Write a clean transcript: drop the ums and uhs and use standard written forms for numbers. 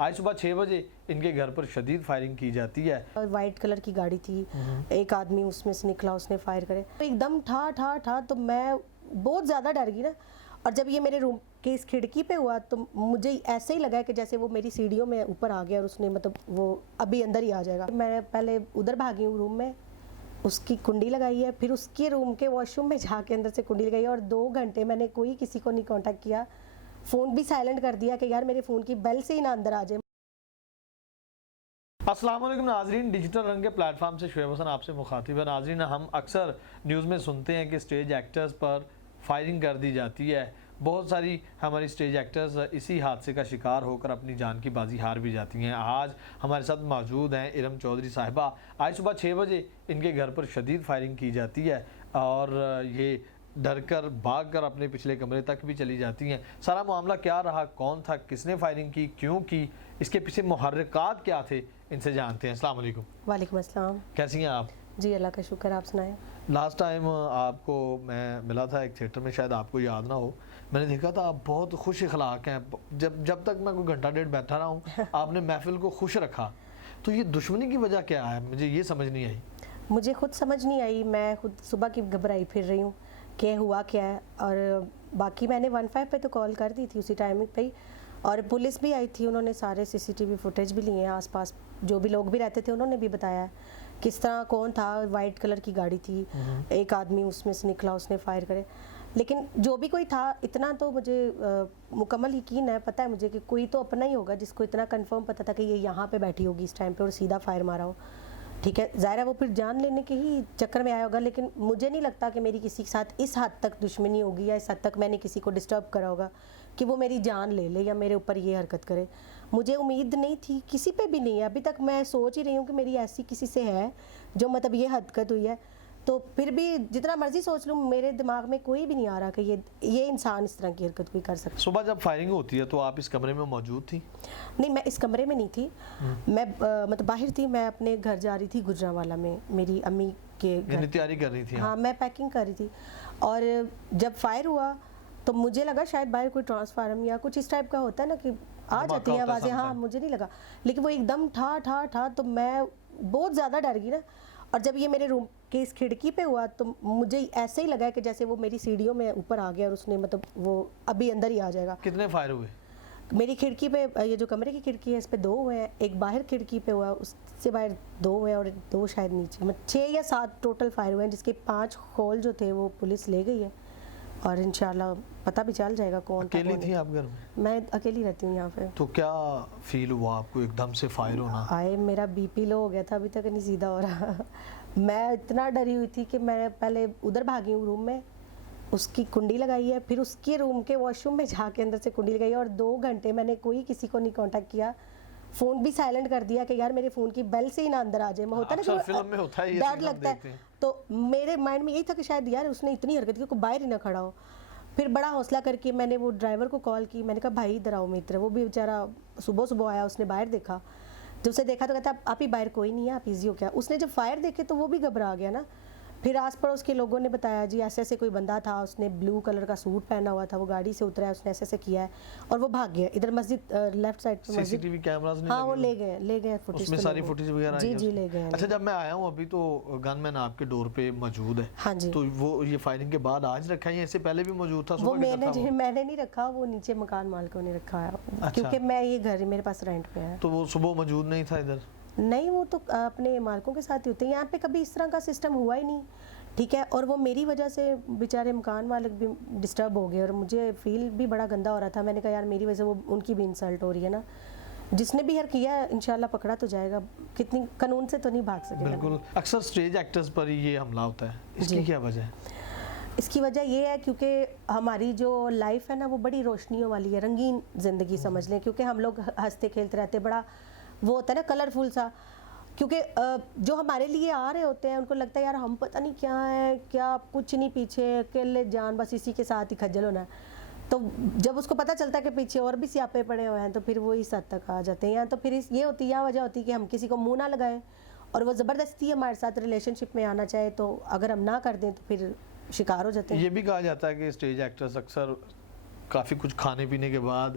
آج صبح 6 بجے ان کے گھر پر شدید فائرنگ کی جاتی ہے. وائٹ کلر کی گاڑی تھی, ایک آدمی اس میں سے نکلا, اس نے فائر کرے, ایک دم ٹھا تو میں بہت زیادہ ڈر گئی نا. اور جب یہ میرے روم کے اس کھڑکی پہ ہوا تو مجھے ایسے ہی لگا کہ جیسے وہ میری سیڑھیوں میں اوپر آ گیا اور اس نے مطلب وہ ابھی اندر ہی آ جائے گا. میں پہلے ادھر بھاگی ہوں روم میں, اس کی کنڈی لگائی ہے, پھر اس کے روم کے واش روم میں جا کے اندر سے کنڈی لگائی ہے, اور 2 گھنٹے میں نے کوئی کسی کو نہیں کانٹیکٹ کیا, فون بھی سائلنٹ کر دیا کہ یار میرے فون کی بیل سے ہی نہ اندر آ جائے. السلام علیکم ناظرین, ڈیجیٹل رنگ کے پلیٹ فارم سے شعیب حسن آپ سے مخاطب ہے. ناظرین, ہم اکثر نیوز میں سنتے ہیں کہ اسٹیج ایکٹرز پر فائرنگ کر دی جاتی ہے. بہت ساری ہماری اسٹیج ایکٹرز اسی حادثے کا شکار ہو کر اپنی جان کی بازی ہار بھی جاتی ہیں. آج ہمارے ساتھ موجود ہیں ارم چودھری صاحبہ. آج صبح 6 بجے ان کے گھر پر شدید فائرنگ کی جاتی ہے اور یہ ڈر کر بھاگ کر اپنے پچھلے کمرے تک بھی چلی جاتی ہیں. سارا معاملہ کیا رہا, کون تھا, کس نے فائرنگ کی, کیوں کی, اس کے پیچھے محرکات کیا تھے, ان سے جانتے ہیں. السلام علیکم. وعلیکم السلام. کیسی ہیں آپ؟ جی اللہ کا شکر, آپ سنائیں. لاسٹ ٹائم آپ کو میں ملا تھا ایک تھیٹر میں, شاید آپ کو یاد نہ ہو. میں نے دیکھا تھا آپ بہت خوش اخلاق ہیں. جب تک میں کوئی گھنٹہ ڈیڑھ بیٹھا رہا ہوں آپ نے محفل کو خوش رکھا. تو یہ دشمنی کی وجہ کیا ہے, مجھے یہ سمجھ نہیں آئی. مجھے خود سمجھ نہیں آئی, میں خود صبح کی گھبرائی پھر رہی ہوں کہ ہوا کیا ہے. اور باقی میں نے 15 پہ تو کال کر دی تھی اسی ٹائمنگ پہ ہی, اور پولیس بھی آئی تھی, انہوں نے سارے CCTV فوٹیج بھی لیے ہیں, آس پاس جو بھی لوگ بھی رہتے تھے انہوں نے بھی بتایا کس طرح کون تھا. وائٹ کلر کی گاڑی تھی, ایک آدمی اس میں سے نکلا, اس نے فائر کرے. لیکن جو بھی کوئی تھا, اتنا تو مجھے مکمل یقین ہے, پتہ ہے مجھے کہ کوئی تو اپنا ہی ہوگا جس کو اتنا کنفرم پتہ تھا کہ یہ یہاں پہ بیٹھی ہوگی اس ٹائم پہ اور سیدھا فائر مارا ہو. ٹھیک ہے, ظاہر ہے وہ پھر جان لینے کے ہی چکر میں آیا ہوگا, لیکن مجھے نہیں لگتا کہ میری کسی کے ساتھ اس حد تک دشمنی ہوگی یا اس حد تک میں نے کسی کو ڈسٹرب کرا ہوگا کہ وہ میری جان لے لے یا میرے اوپر یہ حرکت کرے. مجھے امید نہیں تھی, کسی پہ بھی نہیں ہے ابھی تک. میں سوچ ہی رہی ہوں کہ میری ایسی کسی سے ہے جو مطلب یہ حرکت ہوئی ہے, تو پھر بھی جتنا مرضی سوچ لوں میرے دماغ میں کوئی بھی نہیں آ رہا کہ یہ انسان اس طرح کی حرکت کوئی کر سکتا. صبح جب فائرنگ ہوتی ہے تو آپ اس کمرے میں موجود تھی؟ نہیں, میں اس کمرے میں نہیں تھی, میں مطلب باہر تھی. میں اپنے گھر جا رہی تھی گجرانوالہ میں, میری امی کے گھر. تیاری کر رہی تھی؟ ہاں, میں پیکنگ کر رہی تھی. اور جب فائر ہوا تو مجھے لگا شاید باہر کوئی ٹرانسفارم یا کچھ اس ٹائپ کا ہوتا ہے نا کہ آ جاتی ہیں آوازیں. ہاں, مجھے نہیں لگا, لیکن وہ ایک دم ٹھا تو میں بہت زیادہ ڈر گئی نا. اور جب یہ میرے روم کے اس کھڑکی پہ ہوا تو مجھے ایسے ہی لگا کہ جیسے وہ میری سیڑھیوں میں اوپر آ گیا اور اس نے مطلب وہ ابھی اندر ہی آ جائے گا. کتنے فائر ہوئے؟ میری کھڑکی پہ, یہ جو کمرے کی کھڑکی ہے اس پہ 2 ہوئے ہیں, ایک باہر کھڑکی پہ ہوا, اس سے باہر 2 ہوئے اور 2 شاید نیچے. 6 یا 7 ٹوٹل فائر ہوئے ہیں, جس کے 5 خول جو تھے وہ پولیس لے گئی ہے, اور انشاءاللہ پتہ بھی چل جائے گا کون تھا. اکیلی تھی آپ گھر میں؟ میں اکیلی رہتی ہوں یہاں پہ. تو کیا فیل ہوا آپ کو ایک دم سے فائر ہونا؟ میرا BP لو ہو گیا تھا, ابھی تک نہیں سیدھا ہو رہا. میں اتنا ڈری ہوئی تھی کہ میں پہلے ادھر بھاگی ہوں روم میں, اس کی کنڈی لگائی ہے, پھر اس کے روم کے واش روم میں جا کے اندر سے کنڈی لگائی ہے, اور 2 گھنٹے میں نے کوئی کسی کو نہیں کانٹیکٹ کیا, فون بھی سائلنٹ کر دیا کہ یار میرے فون کی بیل سے ہی نہ اندر آ جائے. ہوتا ہے نا ڈر لگتا ہے, تو میرے مائنڈ میں یہی تھا کہ شاید یار اس نے اتنی حرکت کی کہ بائر ہی نہ کھڑا ہو. پھر بڑا حوصلہ کر کے میں نے وہ ڈرائیور کو کال کی, میں نے کہا بھائی ادھر آؤ میری طرف. وہ بھی بیچارہ صبح آیا, اس نے باہر دیکھا, جب اسے دیکھا تو کہتا آپ ہی باہر کوئی نہیں ہے, آپ ایزی ہو کیا. اس نے جب فائر دیکھے تو وہ بھی گھبرا گیا نا. پھر آس پڑوس کے لوگوں نے بتایا جی ایسے ایسے کوئی بندہ تھا, اس نے بلو کلر کا سوٹ پہنا ہوا تھا, وہ گاڑی سے اترا ہے, اس نے ایسے ایسے کیا ہے اور وہ بھاگ گیا ادھر مسجد لیفٹ سائڈ پہ. CCTV کیمراز نہیں؟ ہاں, وہ لے گئے فوٹیج, اس میں ساری فوٹیج وغیرہ جی جی لے گئے. اچھا, جب میں آیا ہوں ابھی تو گن مین آپ کے ڈور پہ موجود ہے. ہاں جی. تو وہ یہ فائرنگ کے بعد آج رکھا ہے یا اس سے پہلے بھی موجود تھا؟ وہ میں نے نہیں رکھا, وہ نیچے مکان مالکوں نے رکھا ہے, کیونکہ میں یہ گھر میرے پاس رینٹ پہ ہے. تو وہ صبح موجود نہیں تھا ادھر؟ نہیں, وہ تو اپنے مالکوں کے ساتھ ہی ہوتے ہیں. یہاں پہ کبھی اس طرح کا سسٹم ہوا ہی نہیں. ٹھیک ہے, اور وہ میری وجہ سے بیچارے مکان مالک بھی ڈسٹرب ہو گئے, اور مجھے فیل بھی بڑا گندا ہو رہا تھا. میں نے کہا یار میری وجہ سے وہ ان کی بھی انسلٹ ہو رہی ہے نا. جس نے بھی کیا ہے انشاءاللہ پکڑا تو جائے گا, کتنی قانون سے تو نہیں بھاگ سکے. بالکل. اکثر اسٹیج ایکٹرز پر یہ حملہ ہوتا ہے, اس کی کیا وجہ ہے؟ اس کی وجہ یہ ہے کیونکہ ہماری جو لائف ہے نا وہ بڑی روشنیوں والی ہے, رنگین زندگی سمجھ لیں, کیونکہ ہم لوگ ہنستے کھیلتے رہتے, بڑا وہ ہوتا ہے نا کلرفل سا. کیونکہ جو ہمارے لیے آ رہے ہوتے ہیں ان کو لگتا ہے یار ہم پتہ نہیں کیا ہے, کیا کچھ نہیں, پیچھے اکیلے جان, بس اسی کے ساتھ ہی کھجل ہونا ہے. تو جب اس کو پتہ چلتا ہے کہ پیچھے اور بھی سیاپے پڑے ہوئے ہیں تو پھر وہ اس حد تک آ جاتے ہیں. یا تو پھر یہ ہوتی ہے وجہ ہوتی ہے کہ ہم کسی کو منہ نہ لگائیں, اور وہ زبردستی ہمارے ساتھ ریلیشن شپ میں آنا چاہے تو اگر ہم نہ کر دیں تو پھر شکار ہو جاتے ہیں. یہ بھی کہا جاتا ہے کہ اسٹیج ایکٹرز اکثر کافی کچھ کھانے پینے کے بعد